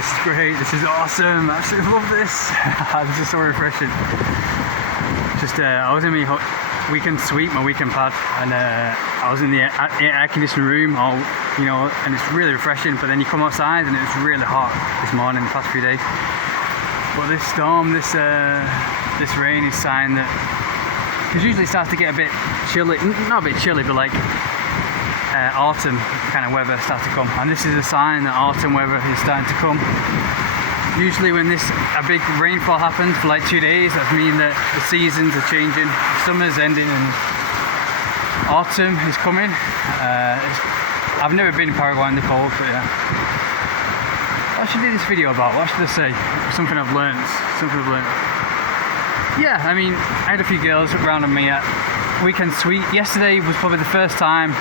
this is great. This is awesome. I absolutely love this. This is so refreshing. I was in my weekend suite, my weekend pad, and I was in the air conditioned room, and it's really refreshing. But then you come outside and it's really hot this morning, the past few days. But this storm, this rain is a sign that, because usually it starts to get a bit chilly, not a bit chilly, but like autumn kind of weather starts to come, and this is a sign that autumn weather is starting to come. Usually when a big rainfall happens for like 2 days, that means that the seasons are changing, summer's ending and autumn is coming. I've never been in Paraguay in the cold, but yeah. What should I do this video about? What should I say? Something I've learned. Yeah, I mean, I had a few girls around me at weekend suite. Yesterday was probably the first time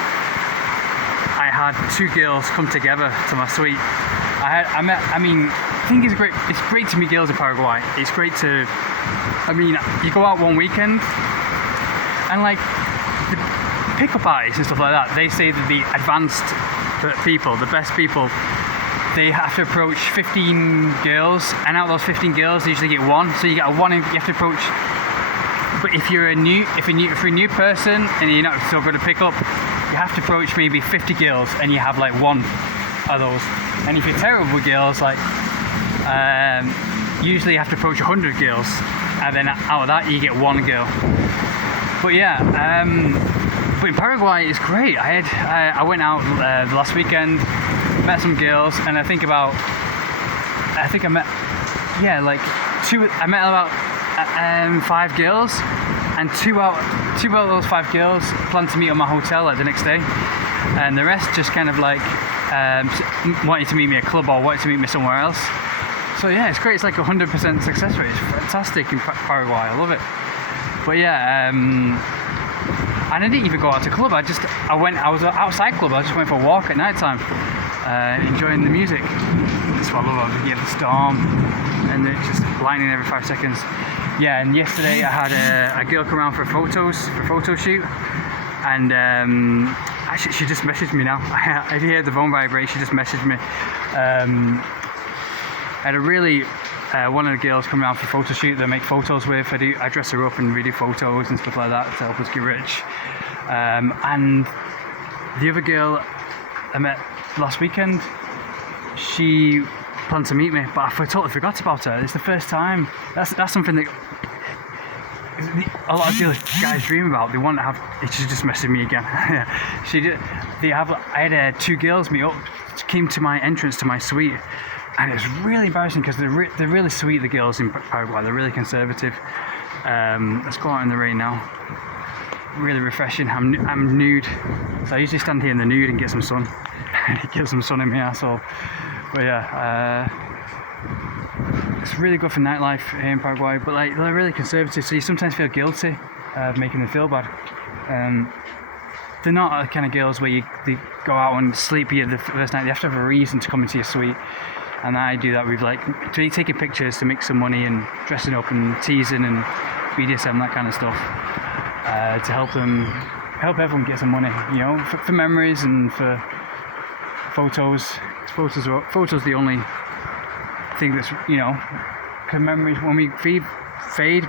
I had 2 girls come together to my suite. I think it's great to meet girls in Paraguay. It's great to, you go out one weekend and like the pickup artists and stuff like that, they say that the advanced people, the best people, they have to approach 15 girls, and out of those 15 girls they usually get one. So you get one you have to approach. But if you're a new person and you're not so good at pickup, you have to approach maybe 50 girls and you have like one of those. And if you're terrible with girls, like usually you have to approach 100 girls, and then out of that you get one girl. But yeah, but in Paraguay it's great. I went out the last weekend, met some girls, and I met about 5 girls, and two out of those 5 girls planned to meet at my hotel like the next day, and the rest just kind of like wanted to meet me at a club or wanted to meet me somewhere else. So yeah, it's great. It's like 100% success rate. It's fantastic in Paraguay. I love it. But yeah, and I didn't even go out to club. I was outside club. I just went for a walk at night time, enjoying the music. That's what I love. You get the storm, and it's just lightning every 5 seconds. Yeah, and yesterday I had a girl come around for a photo shoot, and actually she just messaged me now. I hear the phone vibrate. She just messaged me. I had one of the girls come around for a photo shoot that I make photos with. I dress her up and we do photos and stuff like that to help us get rich. And the other girl I met last weekend, she planned to meet me, but I totally forgot about her. It's the first time. That's something that a lot of guys dream about. They want to have. She just messaged me again. I had 2 girls meet up, came to my entrance to my suite, and it's really embarrassing because they're really sweet. The girls in Paraguay, they're really conservative. Let's go out in the rain now. Really refreshing. I'm nude, so I usually stand here in the nude and get some sun. Get some sun in my asshole. But yeah, it's really good for nightlife here in Paraguay. But like, they're really conservative, so you sometimes feel guilty of making them feel bad. They're not the kind of girls where they go out and sleep here the first night. They have to have a reason to come into your suite. And I do that with like taking pictures to make some money and dressing up and teasing and BDSM, that kind of stuff, to help everyone get some money, for memories and for photos. Photos are the only thing that's, because memories, when we fade,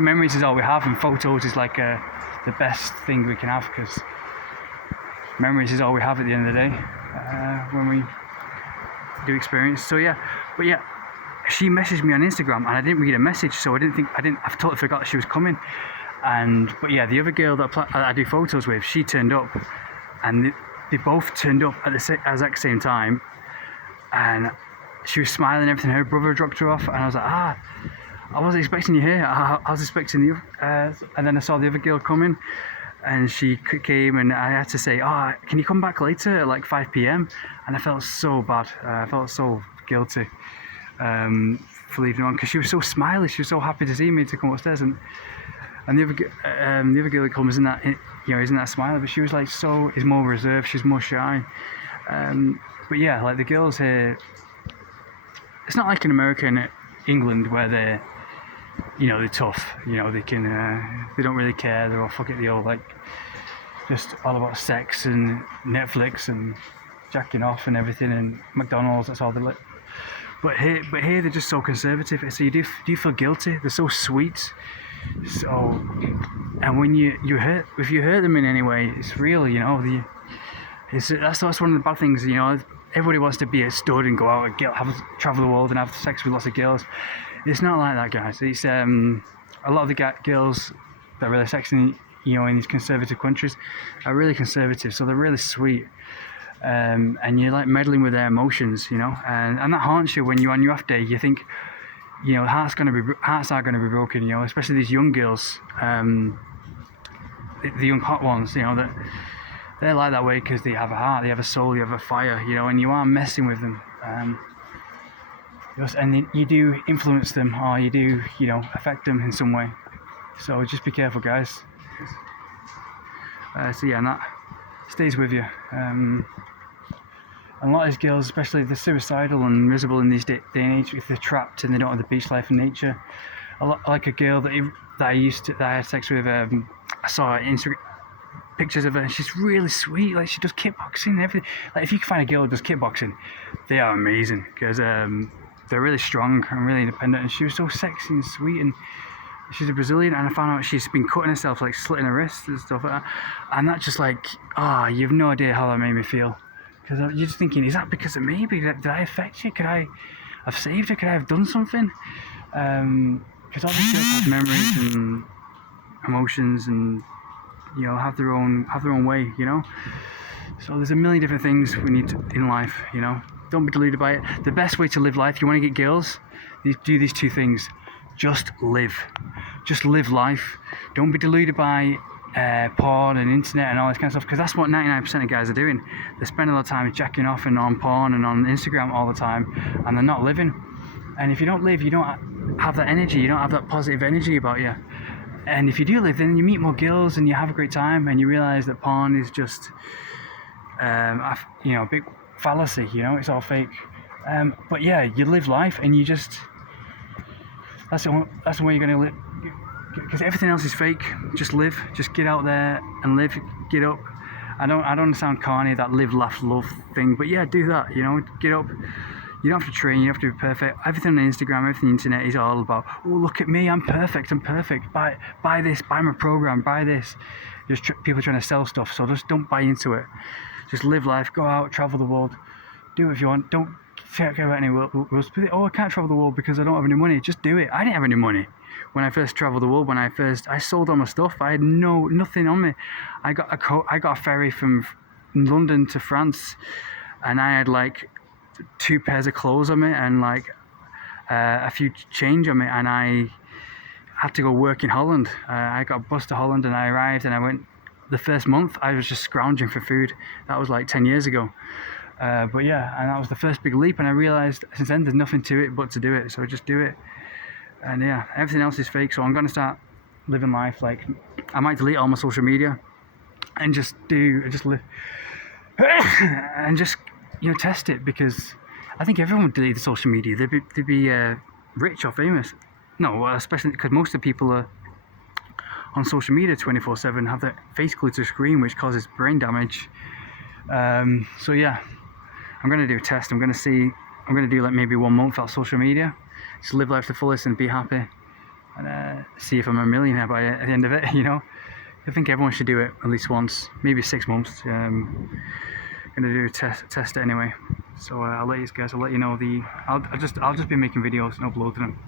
memories is all we have, and photos is like the best thing we can have, because memories is all we have at the end of the day when we do experience. So yeah, but yeah, she messaged me on Instagram and I didn't read a message, so I totally forgot she was coming. But yeah, the other girl that I do photos with, she turned up, and they both turned up at the exact same time, and she was smiling and everything. Her brother dropped her off, and I was like, I wasn't expecting you here. I was expecting you. And then I saw the other girl coming, and she came, and I had to say, can you come back later at like 5 p.m? And I felt so bad. I felt so guilty for leaving her on, because she was so smiley. She was so happy to see me, to come upstairs, and the other girl that comes isn't that smiley, but she was like is more reserved. She's more shy. But yeah, like the girls here, it's not like in America and England where they're tough. They don't really care. They're all just all about sex and Netflix and jacking off and everything and McDonald's. That's all they like. But here they're just so conservative. So do you feel guilty? They're so sweet. So, and when you hurt, if you hurt them in any way, it's real. You know, that's one of the bad things. You know, everybody wants to be a stud and go out and travel the world and have sex with lots of girls. It's not like that, guys. It's a lot of the girls that are really sexy, you know, in these conservative countries are really conservative, so they're really sweet. And you're like meddling with their emotions, you know, and that haunts you when you're on your off day. You think, you know, hearts are going to be broken, you know, especially these young girls, the young hot ones, you know, that they're like that way because they have a heart, they have a soul, they have a fire, you know, and you are messing with them. And you do influence them, or you do, you know, affect them in some way. So just be careful, guys. So yeah, and that stays with you. And a lot of these girls, especially, they're suicidal and miserable in these day and age if they're trapped and they don't have the beach life and nature. Like a girl that I had sex with, I saw Instagram pictures of her, and she's really sweet. Like, she does kickboxing and everything. Like, if you can find a girl who does kickboxing, they are amazing, because they're really strong and really independent, and she was so sexy and sweet, and she's a Brazilian, and I found out she's been cutting herself, like slitting her wrists and stuff like that, and that just like, you have no idea how that made me feel, because you're just thinking, is that because of me? Did I affect you? Could I have saved her? Could I have done something? Because all these girls have memories and emotions, and, you know, have their own way, you know. So there's a million different things we need in life, you know. Don't be deluded by it. The best way to live life, you want to get girls, do these two things. Just live life. Don't be deluded by porn and internet and all this kind of stuff, because that's what 99% of guys are doing. They're spending a lot of time jacking off and on porn and on Instagram all the time, and they're not living. And if you don't live, you don't have that energy, you don't have that positive energy about you. And if you do live, then you meet more girls and you have a great time, and you realize that porn is just you know, a big fallacy, you know, it's all fake. But yeah, you live life, and you just, that's the way you're going to live, because everything else is fake. Just live, just get out there and live, get up. I don't sound corny, that live, laugh, love thing, but yeah, do that, you know, get up. You don't have to train, you don't have to be perfect. Everything on Instagram, everything on the internet is all about, oh, look at me, I'm perfect. Buy this, buy my program, buy this. Just people trying to sell stuff, so just don't buy into it. Just live life, go out, travel the world, do it if you want. Don't care about any rules. Oh, I can't travel the world because I don't have any money. Just do it. I didn't have any money when I first traveled the world. When I sold all my stuff, I had nothing on me. I got a ferry from London to France, and I had like 2 pairs of clothes on me and like a few change on me, and I had to go work in Holland. I got a bus to Holland, and I arrived, and I went. The first month I was just scrounging for food. That was like 10 years ago. But yeah, and that was the first big leap, and I realised since then there's nothing to it but to do it. So just do it. And yeah, everything else is fake, so I'm going to start living life. Like, I might delete all my social media and just live and just, you know, test it, because I think everyone would delete the social media. They'd be rich or famous. No, especially because most of the people are on social media 24/7, have their face glued to a screen, which causes brain damage. So yeah, I'm going to do a test. I'm going to do like maybe 1 month without social media, just live life to the fullest and be happy, and see if I'm a millionaire at the end of it, you know. I think everyone should do it at least once, maybe 6 months. Going to do a test it anyway. So I'll let you know I'll just be making videos and uploading them.